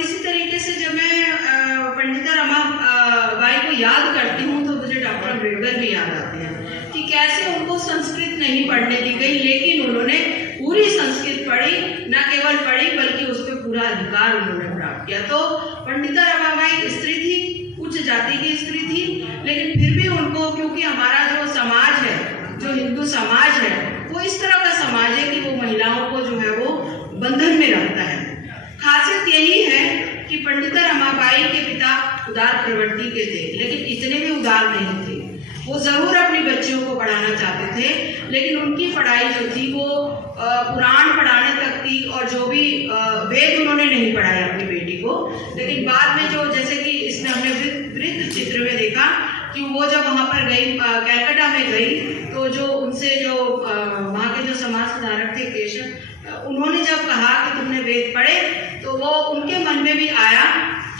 इसी तरीके से जब मैं पंडिता रमाबाई को याद करती हूँ तो मुझे डॉक्टर अम्बेडकर भी याद आते हैं कि कैसे उनको संस्कृत नहीं पढ़ने दी गई, लेकिन उन्होंने पूरी संस्कृत पढ़ी, न केवल पढ़ी बल्कि उस पर पूरा अधिकार उन्होंने प्राप्त किया। तो पंडिता रमाबाई स्त्री थी, उच्च जाति की स्त्री थी, लेकिन फिर भी उनको, क्योंकि हमारा जो समाज है, जो हिंदू समाज है, वो इस तरह का समाज है कि वो महिलाओं को जो है वो बंधन में रखता है। खासियत यही है कि पंडिता रमाबाई के पिता उदार प्रवृत्ति के थे, लेकिन इतने भी उदार नहीं थे। वो जरूर अपनी बच्चियों को पढ़ाना चाहते थे, लेकिन उनकी पढ़ाई जो थी वो पुराण पढ़ाने तक थी, और जो भी वेद उन्होंने नहीं पढ़ाया अपनी बेटी को। लेकिन बाद में जो, जैसे कि इसमें हमने वृत्त चित्र में देखा कि वो जब वहाँ पर गई, कैलकाटा में गई, तो जो उनसे जो वहाँ के जो समाज सुधारक थे केशव, उन्होंने जब कहा कि तुमने वेद पढ़े, तो वो उनके मन में भी आया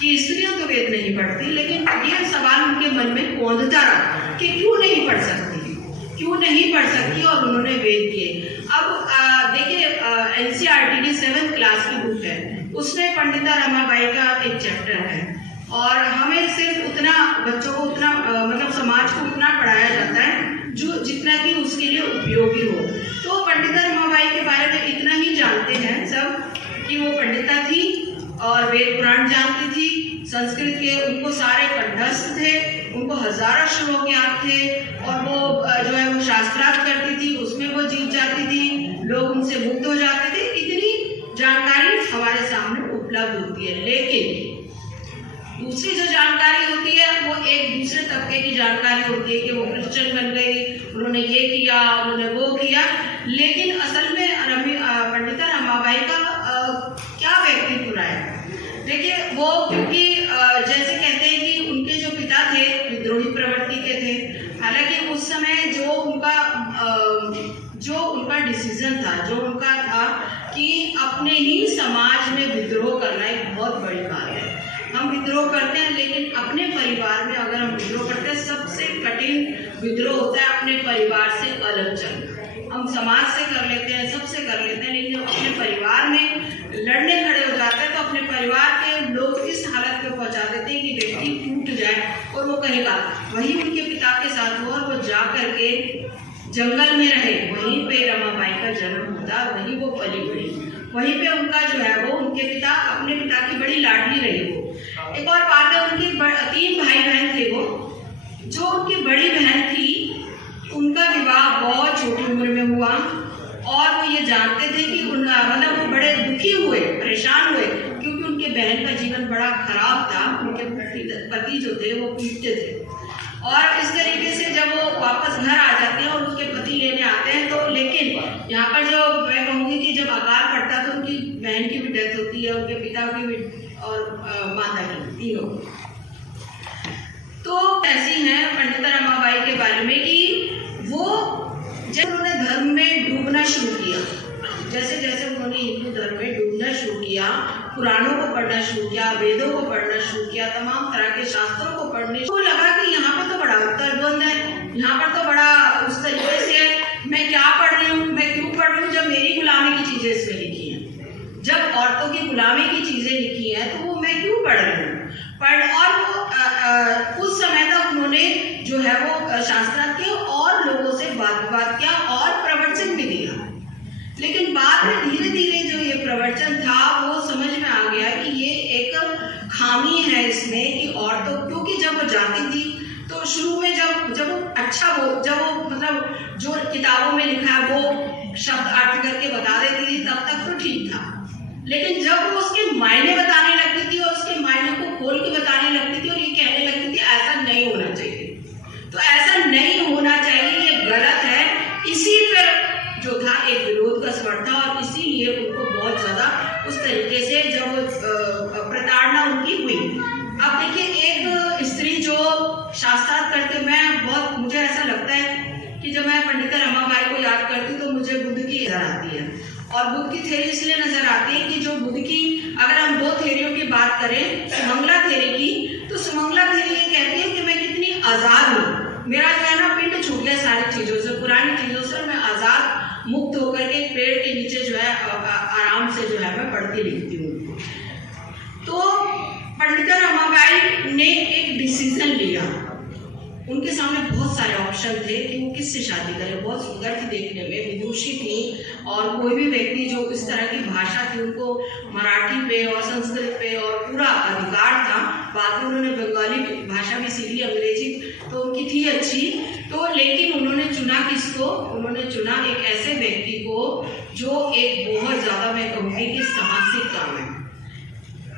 कि स्त्रियां तो वेद नहीं पढ़ती, लेकिन ये सवाल उनके मन में कौंधता रहा कि क्यों नहीं पढ़ सकती, क्यों नहीं पढ़ सकती, और उन्होंने वेद किए। अब देखिए, NCERT की 7th क्लास की बुक है, उसमें पंडिता रमाबाई का एक चैप्टर है, और हमें सिर्फ उतना बच्चों को उतना मतलब समाज को उतना पढ़ाया जाता है जो जितना कि उसके लिए उपयोगी हो। तो पंडिता रमाबाई के बारे में इतना ही जानते हैं सब कि वो पंडिता थी और वेद पुराण जानती थी, संस्कृत के उनको सारे कंठस्थ थे, उनको हजारों श्लोक याद थे, और वो जो है वो शास्त्रार्थ करती थी, उसमें वो जीत जाती थी, लोग उनसे मुक्त हो जाते थे। इतनी जानकारी हमारे सामने उपलब्ध होती है, लेकिन दूसरी जो जानकारी होती है वो एक दूसरे तबके की जानकारी होती है कि वो क्रिश्चियन बन गई, उन्होंने ये किया, उन्होंने वो किया, लेकिन असल में पंडिता रमाबाई का क्या व्यक्तित्व रहा है। देखिए, वो क्योंकि जैसे कहते हैं कि उनके जो पिता थे विद्रोही प्रवृत्ति के थे, हालांकि उस समय जो उनका डिसीजन था, जो उनका था कि अपने ही समाज में विद्रोह करना एक बहुत बड़ी बात है। हम विद्रोह करते हैं, लेकिन अपने परिवार में अगर हम विद्रोह करते हैं, सबसे कठिन विद्रोह होता है अपने परिवार से अलग चलना। हम समाज से कर लेते हैं, सबसे कर लेते हैं, लेकिन जब अपने परिवार में लड़ने खड़े हो जाते हैं तो अपने परिवार के लोग इस हालत में पहुंचा देते हैं कि व्यक्ति टूट जाए और वो कहेगा। वही उनके पिता के साथ हुआ, और वो जा करके जंगल में रहे, वहीं पे रमाबाई का जन्म होता, वहीं वो पली बड़ी, वहीं पे उनका जो है वो उनके पिता, अपने पिता की बड़ी लाडली रही वो। एक और बात है, उनकी 3 भाई बहन थे वो। जो उनकी बड़ी बहन थी, उनका विवाह बहुत छोटी उम्र में हुआ, और वो ये जानते थे कि मतलब वो बड़े दुखी हुए, परेशान हुए, क्योंकि उनके बहन का जीवन बड़ा खराब था, उनके पति जो थे वो पीटते थे। और इस तरीके से जब वो वापस घर आ जाते हैं और उसके पति लेने आते हैं, तो लेकिन यहाँ पर जो मैं कहूँगी कि जब अकाल पड़ता तो उनकी बहन की भी डेथ होती है, उनके पिता की भी और माता की, तीनों। तो ऐसी हैं पंडिता रमाबाई के बारे में कि वो जब उन्होंने धर्म में डूबना शुरू किया, जैसे जैसे उन्होंने हिंदू धर्म में डूबना शुरू किया, पुराणों को पढ़ना शुरू किया, वेदों को पढ़ना शुरू किया, तमाम तरह के शास्त्रों को पढ़ने को लगा कि यहाँ पर तो बड़ा उत्तरद्वंद है, यहाँ पर तो बड़ा उस तरीके से मैं क्या पढ़ रही हूँ, मैं क्यों पढ़ रही हूँ, जब मेरी गुलामी की चीजें इसमें लिखी हैं, जब औरतों की गुलामी की चीजें लिखी हैं, तो वो मैं क्यों पढ़ रही हूँ। और वो उस समय तक उन्होंने जो है वो शास्त्रार्थ किया और लोगों से वाद विवाद किया और प्रवचन भी दिया। लेकिन बाद में धीरे धीरे जो ये प्रवचन था वो समझ में आ गया कि ये एक खामी है इसमें कि औरतों, क्योंकि जब वो जाती थी तो शुरू में जब वो जब वो मतलब जो किताबों में लिखा है वो शब्द अर्थ करके बता देती थी, तब तक तो ठीक था। लेकिन जब वो उसके मायने बताने लगती थी और उसके मायने को खोल के बताने लगती थी और ये कहने लगती थी ऐसा नहीं होना चाहिए, तो ऐसा नहीं होना चाहिए, ये गलत है, इसी पर जो था एक विरोध का स्वर था, और इसीलिए उनको बहुत ज्यादा उस तरीके से जब प्रताड़ना उनकी हुई। अब देखिए, एक स्त्री जो शास्त्रार्थ करके, मुझे ऐसा लगता है कि जब मैं पंडिता रमाबाई को याद करती हूँ तो मुझे बुद्ध की नजर आती है, और बुद्ध की थ्योरी इसलिए नजर आती है कि जो बुद्ध की, अगर हम 2 थ्योरियों की बात करें, सुमंगला थ्योरी की, तो सुमंगला थ्योरी ये कहती है कि मैं कितनी आजाद हूँ, मेरा जो है ना पिंड छूट गया सारी चीजों से, पुरानी चीजों से, मैं आजाद मुक्त होकर के पेड़ के नीचे जो है आराम से जो है मैं पढ़ती लिखती हूँ। तो पंडिता रमाबाई ने एक डिसीजन लिया। उनके सामने बहुत सारे ऑप्शन थे कि वो किससे शादी करें। बहुत सुंदर थी देखने में, विदुषी थी, और कोई भी व्यक्ति जो इस तरह की भाषा थी उनको मराठी पे और संस्कृत पे और पूरा अधिकार था। बाद में उन्होंने बंगाली भाषा भी सीख ली, अंग्रेजी तो उनकी थी अच्छी, तो लेकिन उन्होंने चुना किसको? उन्होंने चुना एक ऐसे व्यक्ति को जो एक बहुत ज़्यादा, मैं कहूँगी कि साहसिक काम है।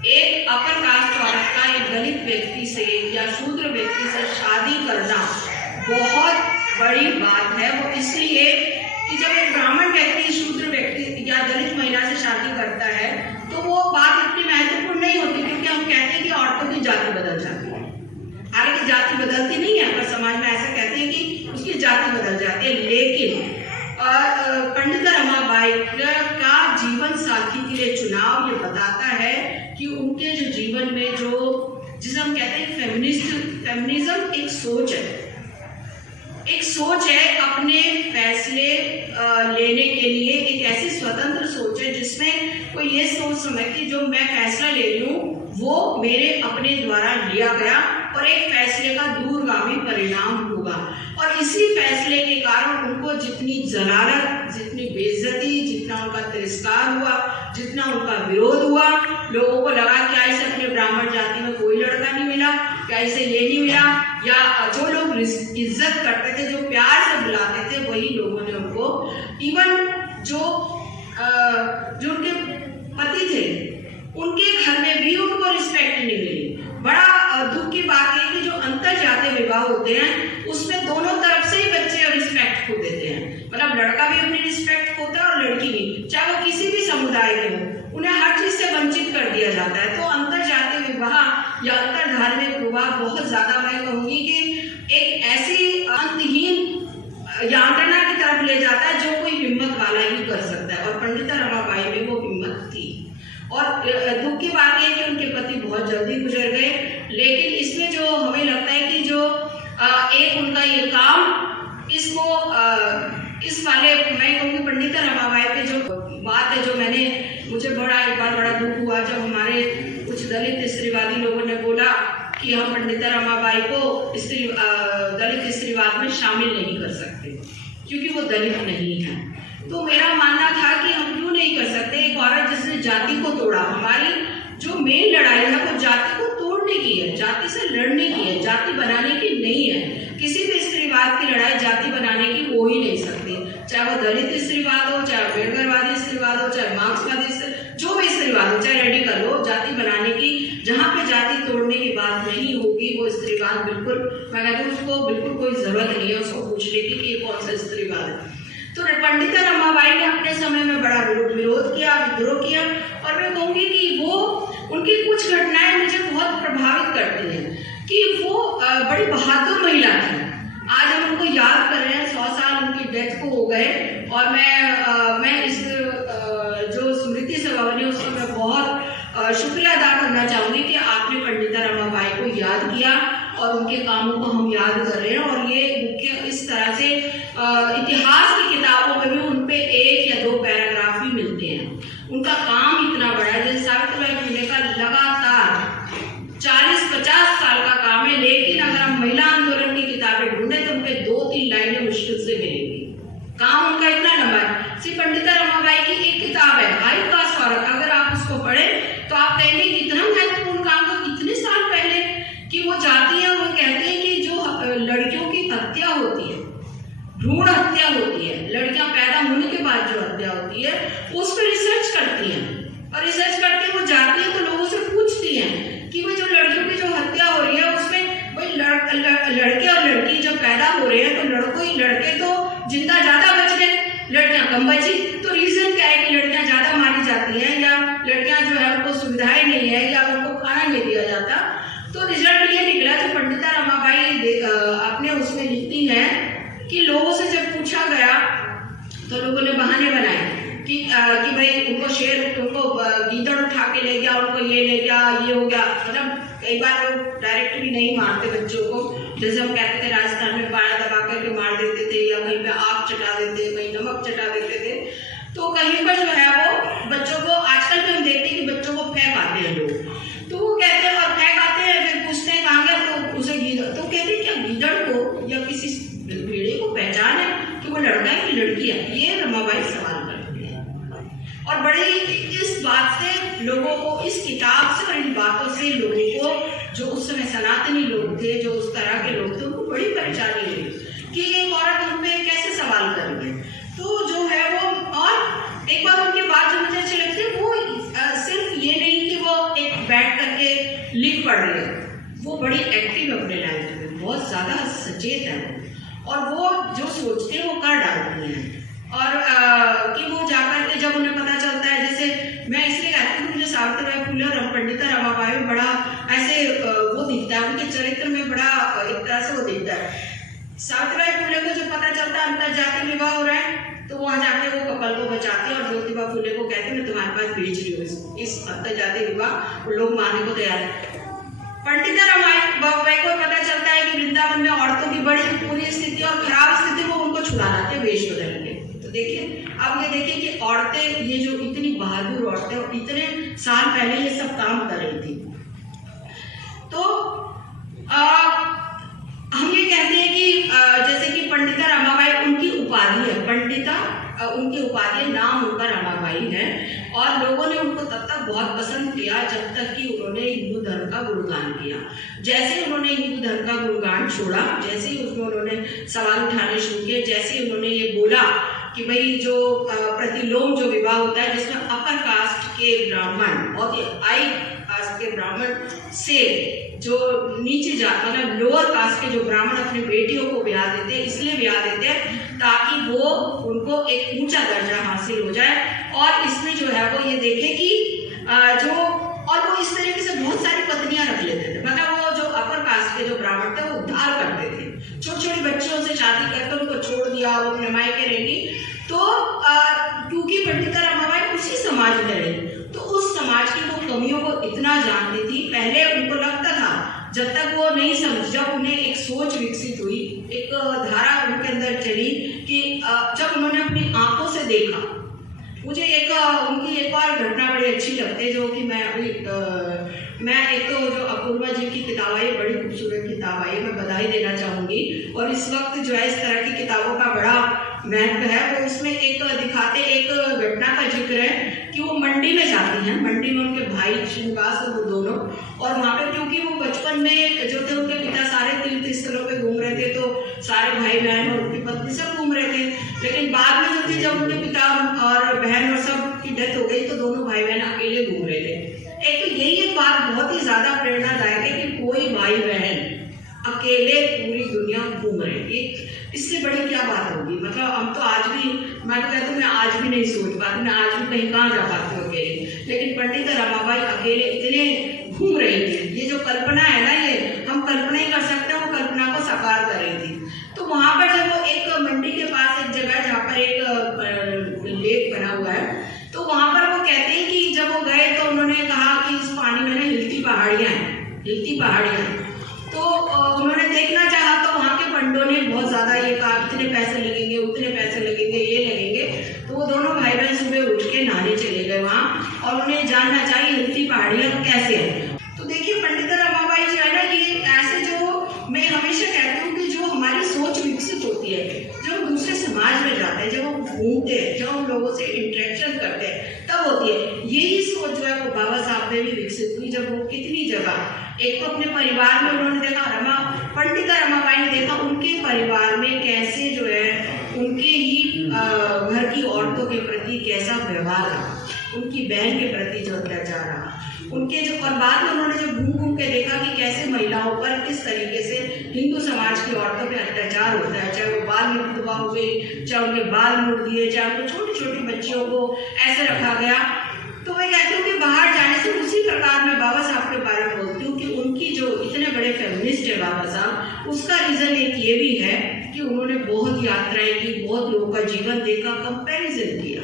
एक अपर कास्ट औरत का एक दलित व्यक्ति से या शूद्र व्यक्ति से शादी करना बहुत बड़ी बात है। वो इसलिए कि जब एक ब्राह्मण व्यक्ति शूद्र व्यक्ति या दलित महिला से शादी करता है तो वो बात इतनी महत्वपूर्ण नहीं होती, क्योंकि हम कहते हैं कि औरतों की जाति बदल जाती है। हालांकि जाति बदलती नहीं है, पर समाज में ऐसा कहते हैं कि उसकी जाति बदल जाती है। लेकिन पंडिता रमाबाई का जीवन साथी के लिए चुनाव ये बताता है कि उनके जो जीवन में जो, जिसे हम कहते हैं फेमिनिज्म एक सोच है अपने फैसले लेने के लिए, एक ऐसी स्वतंत्र सोच है जिसमें कोई ये सोच समझ कि जो मैं फैसला ले रही हूँ वो मेरे अपने द्वारा लिया गया और एक फैसले का दूरगामी परिणाम होगा। और इसी फैसले के कारण उनको जितनी जलालत, जितनी बेइज्जती, जितना उनका तिरस्कार हुआ, जितना उनका विरोध हुआ, लोगों को लगा क्या इसे अपने ब्राह्मण जाति में कोई लड़का नहीं मिला, क्या इसे ये नहीं मिला, या जो लोग इज्जत करते थे, जो प्यार से बुलाते थे, वही लोगों ने उनको, इवन जो उनके पति थे उनके घर में भी उनको रिस्पेक्ट नहीं मिली। बड़ा दुख की बात है कि जो अंतरजातीय विवाह होते हैं उसमें दोनों तरफ से ही बच्चे रिस्पेक्ट खो देते हैं। मतलब लड़का भी अपनी रिस्पेक्ट खोता है और लड़की भी, चाहे वो किसी भी समुदाय के हो, उन्हें हर चीज से वंचित कर दिया जाता है। तो अंतरजातीय विवाह या अंतर धार्मिक विवाह बहुत ज्यादा, मैं कहूँगी कि एक ऐसी अंतहीन यातना की तरफ ले जाता है जो कोई हिम्मत वाला ही कर सकता है, और पंडिता रमाबाई में वो हिम्मत थी। और दुख की बात है कि उनके पति बहुत जल्दी गुजर गए, लेकिन इसमें जो हमें लगता है कि जो एक उनका ये काम, इसको इस वाले, मैं कहूँगी पंडिता रमाबाई पे जो बात है, जो मुझे एक बार बड़ा दुख हुआ जब हमारे कुछ दलित स्त्रीवादी लोगों ने बोला कि हम पंडिता रमाबाई को दलित स्त्रीवाद में शामिल नहीं कर सकते क्योंकि वो दलित नहीं है। तो मेरा मानना था कि हम क्यों नहीं कर सकते। एक औरत जिसने जाति को तोड़ा, हमारी जो मेन लड़ाई है वो जाति को तोड़ने की है, जाति से लड़ने की है, जाति बनाने की नहीं है। किसी भी स्त्रीवाद की लड़ाई जाति बनाने की हो ही नहीं सकती, चाहे वो दलित स्त्रीवाद हो, चाहे अम्बेडकरवादी स्त्रीवाद हो, चाहे मार्क्सवादी, जो भी स्त्रीवाद हो, चाहे रेडिकल हो, जाति बनाने की, जहाँ पे जाति तोड़ने की बात नहीं होगी वो स्त्रीवाद बिल्कुल, मैं कहती हूँ उसको बिल्कुल कोई जरूरत नहीं है उसको पूछने की कि ये कौन सा स्त्रीवाद है। तो पंडिता रमाबाई ने अपने समय में बड़ा विरोध किया, विद्रोह किया, और मैं कहूँगी कि वो उनकी कुछ घटनाएं मुझे बहुत प्रभावित करती हैं कि वो बड़ी बहादुर महिला थी। आज हम उनको याद कर रहे हैं, 100 साल उनकी डेथ को हो गए, और मैं इस जो स्मृति सभा बनी उसका मैं बहुत शुक्रिया अदा करना चाहूँगी कि आपने पंडिता रमाबाई को याद किया और उनके कामों को हम याद कर रहे हैं। और ये मुख्य इस तरह से इतिहास की किताबों में भी उन पे 1 या 2 पैराग्राफ ही मिलते हैं। उनका काम इतना बड़ा है, जैसे सावित्रीबाई फुले का लगातार 40-50 साल का काम है, लेकिन अगर हम महिला आंदोलन की किताबें ढूंढे तो उनके 2-3 लाइनें मुश्किल से मिलेंगी। काम उनका इतना लंबा है। श्री पंडिता रमाबाई की एक किताब है हाई कास्ट औरत, अगर आप उसको पढ़ें तो आप कहेंगे कि इतना महत्वपूर्ण काम तो इतने साल पहले कि वो जाती है और वो कहते हैं कि जो लड़कियों की हत्या होती है, भ्रूण हत्या होती है, लड़कियां पैदा होने के बाद जो हत्या होती है उस पर रिसर्च करती हैं, और रिसर्च करके वो जाती है तो लोगों से पूछती हैं कि वो जो लड़कियों की जो हत्या हो रही है उसमें वही लड़के और लड़की जब पैदा हो रहे हैं तो लड़के तो जिंदा ज्यादा बच गए, लड़कियां कम बची। तो रीजन क्या है कि लड़कियां ज्यादा मारी जाती हैं, या लड़कियां जो है उनको सुविधाएं नहीं है, या उनको खाना नहीं दिया जाता। तो रिजल्ट ये निकला जो पंडिता रमाबाई अपने उसमें लिखती है कि लोगों से जब पूछा गया तो लोगों ने बहाने बनाए कि भाई उनको गीदड़ उठा के ले गया, उनको ये ले गया, ये हो गया। मतलब कई बार लोग डायरेक्ट भी नहीं मारते बच्चों को, जैसे हम कहते थे राजस्थान में पाया दबा करके मार देते थे, या कहीं पे आग चटा देते, कहीं नमक चटा देते थे। तो कहीं पर जो है वो बच्चों को, आजकल भी हम देखते हैं कि बच्चों को फेंक आते हैं लोग, तो वो कहते हैं और इस किताब से और इन बातों से लोगों को, जो उस समय सनातनी लोग थे, जो उस तरह के लोग थे, उनको बड़ी परेशानी हुई कि एक औरत उन पे कैसे सवाल कर रही है। तो जो है वो, और एक बार उनकी बात जो मुझे अच्छी लगती है, वो सिर्फ ये नहीं कि वो एक बैठ करके लिख पढ़ रहे, वो बड़ी एक्टिव अपने लाइफ में, बहुत ज़्यादा सचेत है वो, और वो जो सोचते हैं वो कर डालती हैं। और कि वो जाकर के जब उन्हें पता चलता है, जैसे मैं इसलिए कहती हूँ, मुझे सावित्रीबाई फुले और पंडिता रमाबाई में बड़ा ऐसे वो दिखता है, उनके चरित्र में बड़ा एक तरह से वो दिखता है। सावित्रीबाई फुले को जब पता चलता है अंतरजातीय विवाह हो रहा है, तो वहां जाके वो कपल को बचाती है और ज्योतिबा फुले को कहते हैं मैं तुम्हारे पास भेज रही हूँ इस अंतरजातीय विवाह, लोग मानने को तैयार है। पंडिता रमाबाई को पता चलता है कि वृंदावन में औरतों की बड़ी बुरी स्थिति और खराब स्थिति, वो उनको छुड़ा लाते हैं वेश बदल के। तो देखिए, अब ये देखिए कि औरतें, ये जो इतनी बहादुर औरतें और इतने साल पहले ये सब काम कर रही थी। तो हम ये कहते हैं कि जैसे कि पंडिता रमाबाई उनकी उपाधि है, पंडिता उनकी उपाधि, नाम उनका रमाबाई है, और लोगों ने उनको तब तक बहुत पसंद किया जब तक कि उन्होंने हिंदू धर्म का गुणगान किया। जैसे उन्होंने हिंदू धर्म का गुणगान छोड़ा, जैसे ही उसमें उन्होंने सवाल उठाने शुरू किए, जैसे ही उन्होंने ये बोला कि भाई जो प्रतिलोम जो विवाह होता है, जिसमें अपर कास्ट के ब्राह्मण और हाई कास्ट के ब्राह्मण से जो नीचे जात, मतलब लोअर कास्ट के जो ब्राह्मण अपनी बेटियों को ब्याह देते हैं, इसलिए ब्याह देते हैं ताकि वो उनको एक ऊंचा दर्जा हासिल हो जाए। और इसमें जो है वो ये देखे कि जो, और वो इस तरीके से बहुत सारी पत्नियां रख लेते थे, मतलब वो जो अपर कास्ट के जो ब्राह्मण थे वो उद्धार करते थे, छोटी छोटी बच्चियों से शादी करके उनको छोड़ दिया, वो अपने मायके रहेंगी। तो क्योंकि पंडिता रमाबाई उसी समाज में रही, तो उस समाज की वो कमियों को इतना जानती थी। पहले उनको लगता था, जब तक वो नहीं समझ, जब उन्हें एक सोच विकसित हुई, एक धारा उनके अंदर चली कि जब उन्होंने अपनी आंखों से देखा, मुझे एक उनकी एक और घटना बड़ी अच्छी लगती है, जो कि मैं अभी मैं एक तो जो अपूर्वा जी की किताब आई, बड़ी खूबसूरत किताब आई, मैं बधाई देना चाहूँगी। और इस वक्त जो है इस तरह की किताबों का बड़ा महत्व है। वो इसमें एक दिखाते, एक घटना का जिक्र है कि वो मंडी में जाती हैं, मंडी में उनके भाई श्रीनिवास और वो दोनों, और वहाँ पे क्योंकि वो बचपन में जो थे उनके पिता सारे तीर्थ स्थलों पे घूम रहे थे, तो सारे भाई बहन और उनकी पत्नी सब घूम रहे थे। लेकिन बाद में जो थे, जब उनके पिता और बहन और सब की डेथ हो गई, तो दोनों भाई बहन अकेले घूम रहे थे। एक तो यही एक बात बहुत ही ज्यादा प्रेरणादायक है कि कोई भाई बहन अकेले पूरी दुनिया घूम रहे हैं, इससे बड़ी क्या बात होगी। मतलब हम तो आज भी, मैं तो कहती हूँ, मैं आज भी नहीं सोच पाती, मैं आज भी कहीं कहाँ जा पाती हूँ अकेले, लेकिन पंडिता रमाबाई अकेले इतने घूम रही थी। ये जो कल्पना है ना, ये हम कल्पना ही कर सकते हैं, वो कल्पना को साकार कर रही थी। तो वहां पर जब वो एक मंडी के पास एक जगह जहाँ पर एक लेक बना हुआ है, तो वहां पर वो कहते हैं कि जब वो गए तो उन्होंने कहा कि इस पानी में ना हिलती पहाड़ियां हैं, हिलती पहाड़ियां। तो उन्होंने देखना चाहा, तो वहाँ के पंडों ने बहुत ज्यादा ये कहा, इतने पैसे लगेंगे, उतने पैसे लगेंगे, ये लगेंगे। तो वो दोनों भाई बहन सुबह उठ के नहाने चले गए वहाँ, और उन्हें जानना चाहिए हिलती पहाड़ियां कैसे है। तो देखिए, पंडिता रमाबाई जो है ना, ये ऐसे, जो मैं हमेशा कहती हूँ कि जो हमारी सोच विकसित होती है, जब हम दूसरे समाज में जाते हैं, जब हम घूमते हैं, जब हम लोगों से इंटरेक्शन करते हैं, तब होती है। यही सोच जो है वो बाबा साहब में भी विकसित हुई, जब वो कितनी जगह, एक तो अपने परिवार में उन्होंने देखा, पंडिता रमाबाई ने देखा उनके परिवार में कैसे जो है उनके ही घर की औरतों के प्रति कैसा व्यवहार रहा, उनकी बहन के प्रति जो अत्याचार रहा, उनके जो, और बाद में उन्होंने जब घूम घूम के देखा कि कैसे महिलाओं पर किस तरीके से हिंदू समाज की औरतों पे अत्याचार होता है, चाहे वो बाल विधवा हो गई, चाहे उनके बाल मुड़ दिए, चाहे उनको छोटी छोटी बच्चियों को ऐसे रखा गया। तो मैं कहती हूँ कि बाहर जाने से उसी प्रकार मैं बाबा साहब के बारे में बोलती हूँ कि उनकी जो इतने बड़े फेमिनिस्ट है बाबा साहब, उसका रीजन एक ये भी है कि उन्होंने बहुत यात्राएं की, बहुत लोगों का जीवन देखा, कंपैरिजन किया।